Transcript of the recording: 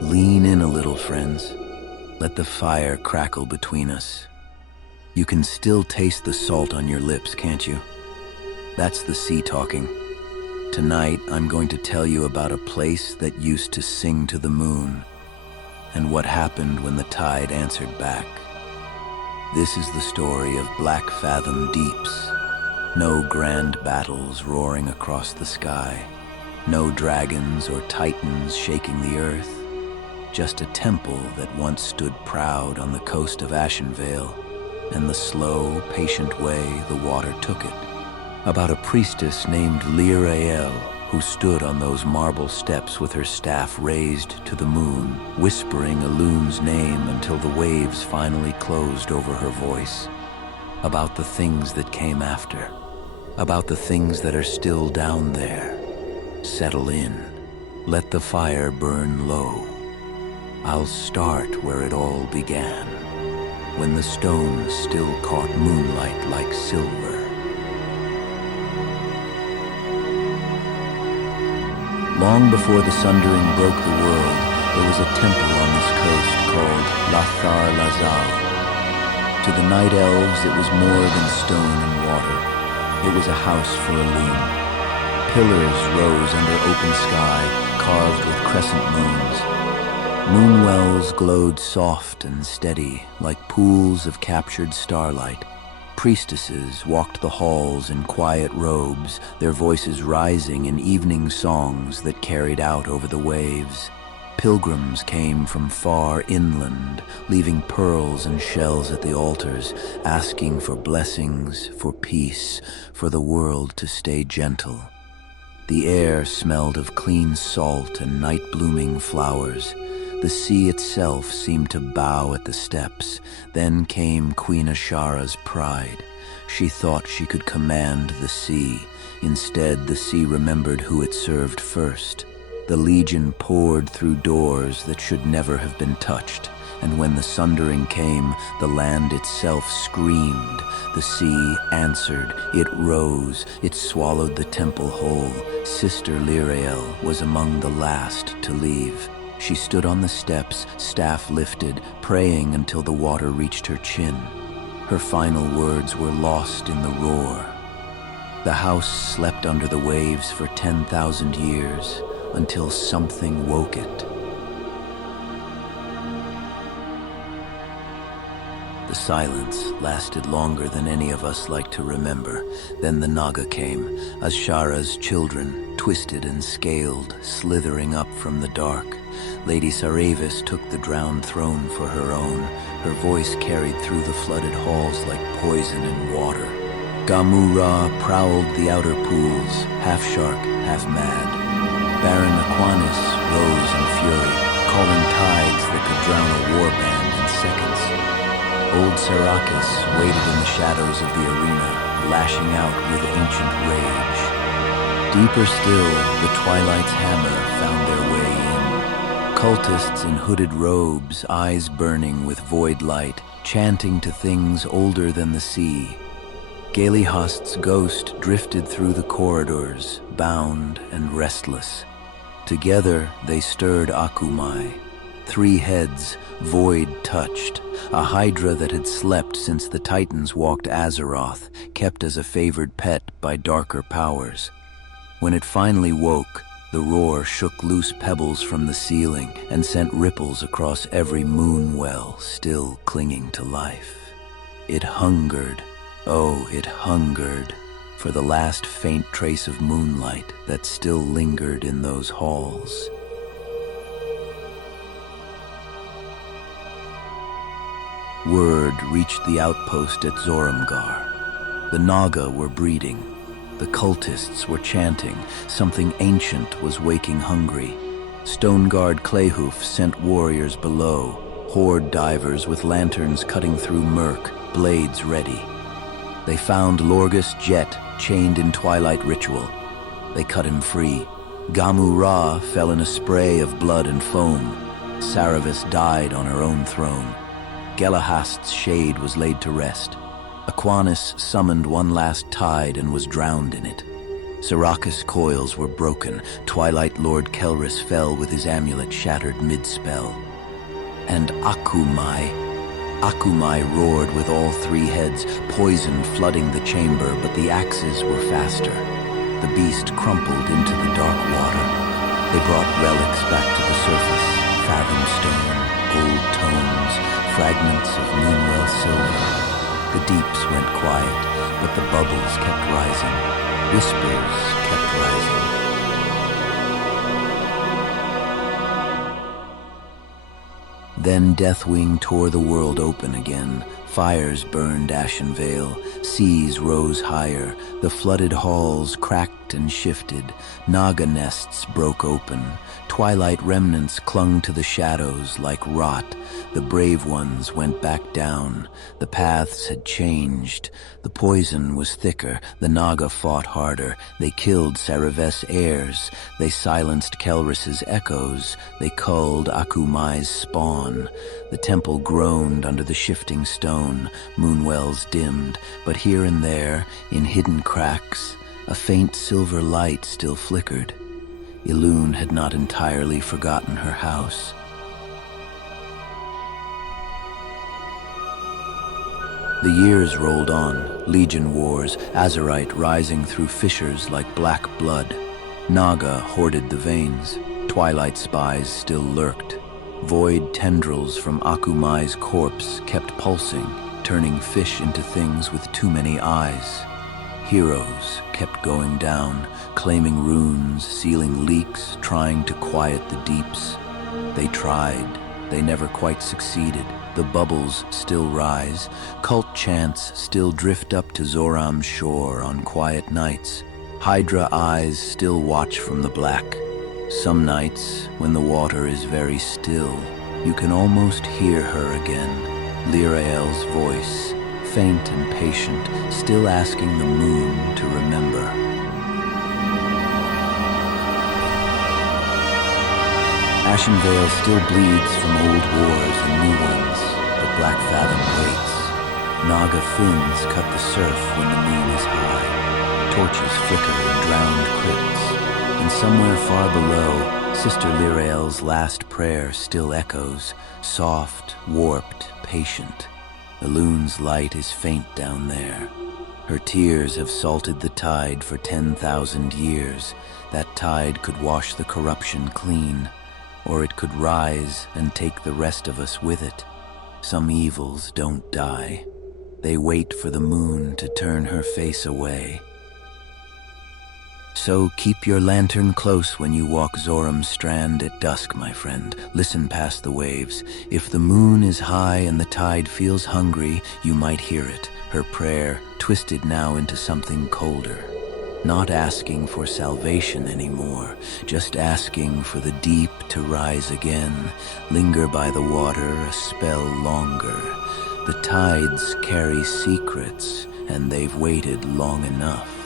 Lean in a little, friends. Let the fire crackle between us. You can still taste the salt on your lips, can't you? That's the sea talking. Tonight, I'm going to tell you about a place that used to sing to the moon, and what happened when the tide answered back. This is the story of Blackfathom Deeps. No grand battles roaring across the sky. No dragons or titans shaking the earth. Just a temple that once stood proud on the coast of Ashenvale, and the slow, patient way the water took it. About a priestess named Lirael, who stood on those marble steps with her staff raised to the moon, whispering Elune's name until the waves finally closed over her voice. About the things that came after. About the things that are still down there. Settle in. Let the fire burn low. I'll start where it all began, when the stones still caught moonlight like silver. Long before the sundering broke the world, there was a temple on this coast called Lathar Lazal. To the night elves, it was more than stone and water. It was a house for Elune. Pillars rose under open sky, carved with crescent moons. Moonwells glowed soft and steady, like pools of captured starlight. Priestesses walked the halls in quiet robes, their voices rising in evening songs that carried out over the waves. Pilgrims came from far inland, leaving pearls and shells at the altars, asking for blessings, for peace, for the world to stay gentle. The air smelled of clean salt and night-blooming flowers. The sea itself seemed to bow at the steps. Then came Queen Ashara's pride. She thought she could command the sea. Instead, the sea remembered who it served first. The legion poured through doors that should never have been touched, and when the sundering came, the land itself screamed. The sea answered, it rose, it swallowed the temple whole. Sister Lirael was among the last to leave. She stood on the steps, staff lifted, praying until the water reached her chin. Her final words were lost in the roar. The house slept under the waves for 10,000 years, until something woke it. The silence lasted longer than any of us like to remember. Then the Naga came, Ashara's children, twisted and scaled, slithering up from the dark. Lady Saravis took the drowned throne for her own. Her voice carried through the flooded halls like poison in water. Gamu-Ra prowled the outer pools, half shark, half mad. Baron Aquanis rose in fury, calling tides that could drown a warband in seconds. Old Serapis waited in the shadows of the arena, lashing out with ancient rage. Deeper still, the Twilight's hammer found their way in. Cultists in hooded robes, eyes burning with void light, chanting to things older than the sea. Galihost's ghost drifted through the corridors, bound and restless. Together they stirred Akumai. 3 heads, void touched, a hydra that had slept since the Titans walked Azeroth, kept as a favored pet by darker powers. When it finally woke, the roar shook loose pebbles from the ceiling and sent ripples across every moon well still clinging to life. It hungered, oh, it hungered, for the last faint trace of moonlight that still lingered in those halls. Word reached the outpost at Zoramgar. The Naga were breeding. The cultists were chanting. Something ancient was waking hungry. Stoneguard Clayhoof sent warriors below, horde divers with lanterns cutting through murk, blades ready. They found Lorgus Jet chained in Twilight ritual. They cut him free. Gamu-Ra fell in a spray of blood and foam. Saravis died on her own throne. Gelahast's shade was laid to rest. Aquanis summoned one last tide and was drowned in it. Soraka's coils were broken. Twilight Lord Kelris fell with his amulet shattered mid-spell. And Akumai roared with all three heads, poison flooding the chamber, but the axes were faster. The beast crumpled into the dark water. They brought relics back to the surface, fathom stone, old tomes, fragments of Moonwell silver. The deeps went quiet, but the bubbles kept rising. Whispers kept rising. Then Deathwing tore the world open again. Fires burned Ashenvale, seas rose higher, the flooded halls cracked and shifted, Naga nests broke open, Twilight remnants clung to the shadows like rot, the brave ones went back down, the paths had changed, the poison was thicker, the Naga fought harder, they killed Saraves' heirs, they silenced Kelris's echoes, they culled Akumai's spawn, the temple groaned under the shifting stone, moonwells dimmed, but here and there, in hidden cracks, a faint silver light still flickered. Elune had not entirely forgotten her house. The years rolled on, legion wars, Azerite rising through fissures like black blood. Naga hoarded the veins, Twilight spies still lurked. Void tendrils from Akumai's corpse kept pulsing, turning fish into things with too many eyes. Heroes kept going down, claiming runes, sealing leaks, trying to quiet the deeps. They tried. They never quite succeeded. The bubbles still rise. Cult chants still drift up to Zoram's shore on quiet nights. Hydra eyes still watch from the black. Some nights, when the water is very still, you can almost hear her again, Lyrael's voice, faint and patient, still asking the moon to remember. Ashenvale still bleeds from old wars and new ones, but Blackfathom waits. Naga fins cut the surf when the moon is high. Torches flicker in drowned crypts. And somewhere far below, Sister Lyrael's last prayer still echoes, soft, warped, patient. Elune's light is faint down there. Her tears have salted the tide for 10,000 years. That tide could wash the corruption clean, or it could rise and take the rest of us with it. Some evils don't die. They wait for the moon to turn her face away. So keep your lantern close when you walk Zoram Strand at dusk, my friend. Listen past the waves. If the moon is high and the tide feels hungry, you might hear it, her prayer twisted now into something colder. Not asking for salvation anymore, just asking for the deep to rise again, linger by the water a spell longer. The tides carry secrets, and they've waited long enough.